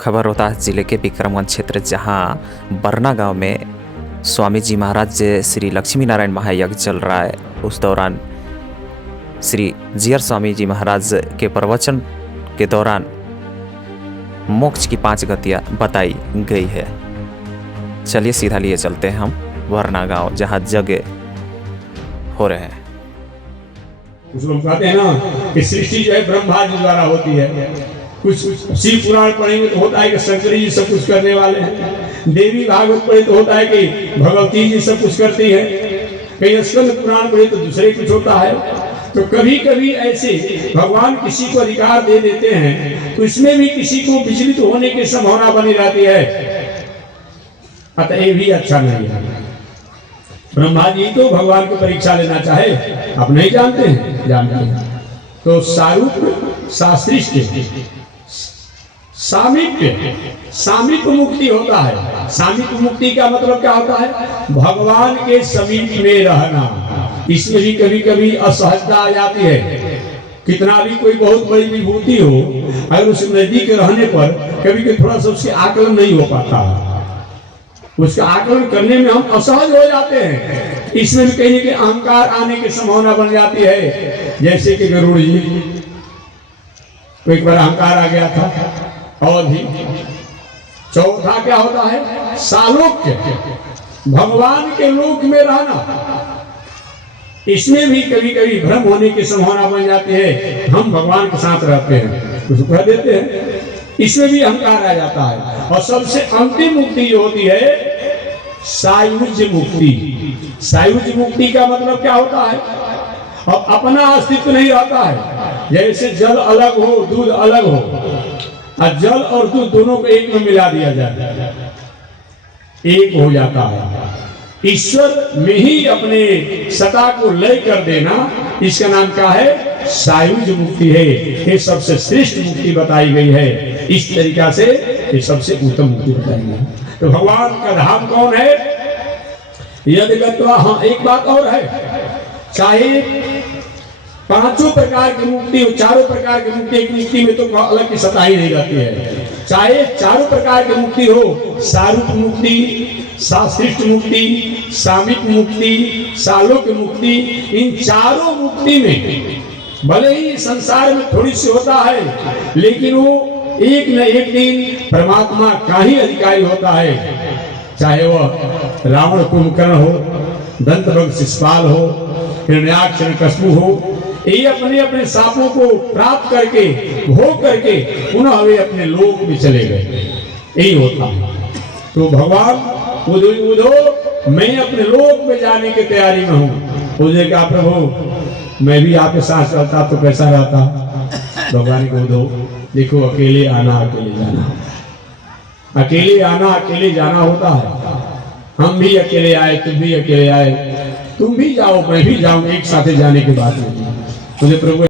खबर रोहतास जिले के विक्रमगंज क्षेत्र जहां बरना गांव में स्वामी जी महाराज श्री लक्ष्मी नारायण महायज्ञ चल रहा है। उस दौरान श्री जीयर स्वामी जी महाराज के प्रवचन के दौरान मोक्ष की 5 गतियाँ बताई गई है। चलिए सीधा लिए चलते हैं हम बरना गांव जहां यज्ञ हो रहे हैं। उसको कहते हैं ना कि सृष्टि जो है ब्रह्मा जी द्वारा होती है। कुछ शिव पुराण पढ़ेंगे तो होता है कि शंकर जी सब कुछ करने वाले हैं। देवी भागवत पढ़े तो होता है कि भगवती जी सब कुछ करती है। कहीं स्कंद पुराण पढ़े तो दूसरे कुछ होता है। तो कभी कभी ऐसे भगवान किसी को अधिकार दे देते हैं तो इसमें भी किसी को विचलित होने की संभावना बनी रहती है। अतः ये भी अच्छा नहीं है। ब्रह्मा जी तो भगवान की परीक्षा लेना चाहे, आप नहीं जानते हैं, जानते हैं। तो सारूप शास्त्रिष्ट सामीप्य मुक्ति होता है। सामीप्य मुक्ति का मतलब क्या होता है? भगवान के समीप में रहना। इसमें भी कभी कभी असहजता आ जाती है। कितना भी कोई बहुत बड़ी विभूति हो, अगर उस नजदीक रहने पर कभी कभी थोड़ा सा उसके आकलन नहीं हो पाता, उसका आकलन करने में हम असहज हो जाते हैं। इसमें भी कहीं कि अहंकार आने की संभावना बन जाती है। जैसे कि गरुड़ जी को एक बार अहंकार आ गया था। और भी चौथा क्या होता है? सालोक्य, भगवान के लोक में रहना। इसमें भी कभी कभी भ्रम होने की संभावना बन जाती है। हम भगवान के साथ रहते हैं, कुछ कह देते हैं, इसमें भी अहंकार आ जाता है। और सबसे अंतिम मुक्ति जो होती है सायुज्य मुक्ति। सायुज्य मुक्ति का मतलब क्या होता है? अब अपना अस्तित्व नहीं रहता है। जैसे जल अलग हो, दूध अलग हो, और जल और दूध दोनों को एक में मिला दिया जाए, एक हो जाता है। ईश्वर में ही अपने सत्ता को लय कर देना, इसका नाम क्या है? सायुज्य मुक्ति है। ये सबसे श्रेष्ठ मुक्ति बताई गई है। इस तरीका से ये सबसे उत्तम मुक्ति बताई गई है। तो भगवान का धाम कौन है? यदि गत्वा। हाँ, एक बात और है, चाहे 5 प्रकार की मुक्ति हो, 4 प्रकार की मुक्ति, एक मुक्ति में तो अलग की सत्ता ही नहीं रहती है। चाहे 4 प्रकार की मुक्ति हो, सारूप मुक्ति, शास्त्रिष्ट मुक्ति, सामीप्य मुक्ति, सालोक्य मुक्ति, इन चारों मुक्ति में भले ही संसार में थोड़ी सी होता है, लेकिन वो एक न एक दिन परमात्मा का ही अधिकारी होता है। चाहे वह रावण कुंभकर्ण हो, दंतभग शिशुपाल हो, हिरण्याक्ष हिरण्यकश्यप हो, ये अपने अपने सापों को प्राप्त करके भोग करके पुनः वे अपने लोक में चले गए। यही होता है। तो भगवान उधो मैं अपने लोक में जाने की तैयारी में हूँ। मुझे कहा प्रभु मैं भी आपके साथ चलता तो कैसा रहता? भगवान को दो, देखो अकेले आना अकेले जाना, अकेले आना अकेले जाना होता है। हम भी अकेले आए, तुम भी अकेले आए, तुम भी जाओ मैं भी जाऊं, एक साथ जाने के बाद मुझे प्रभु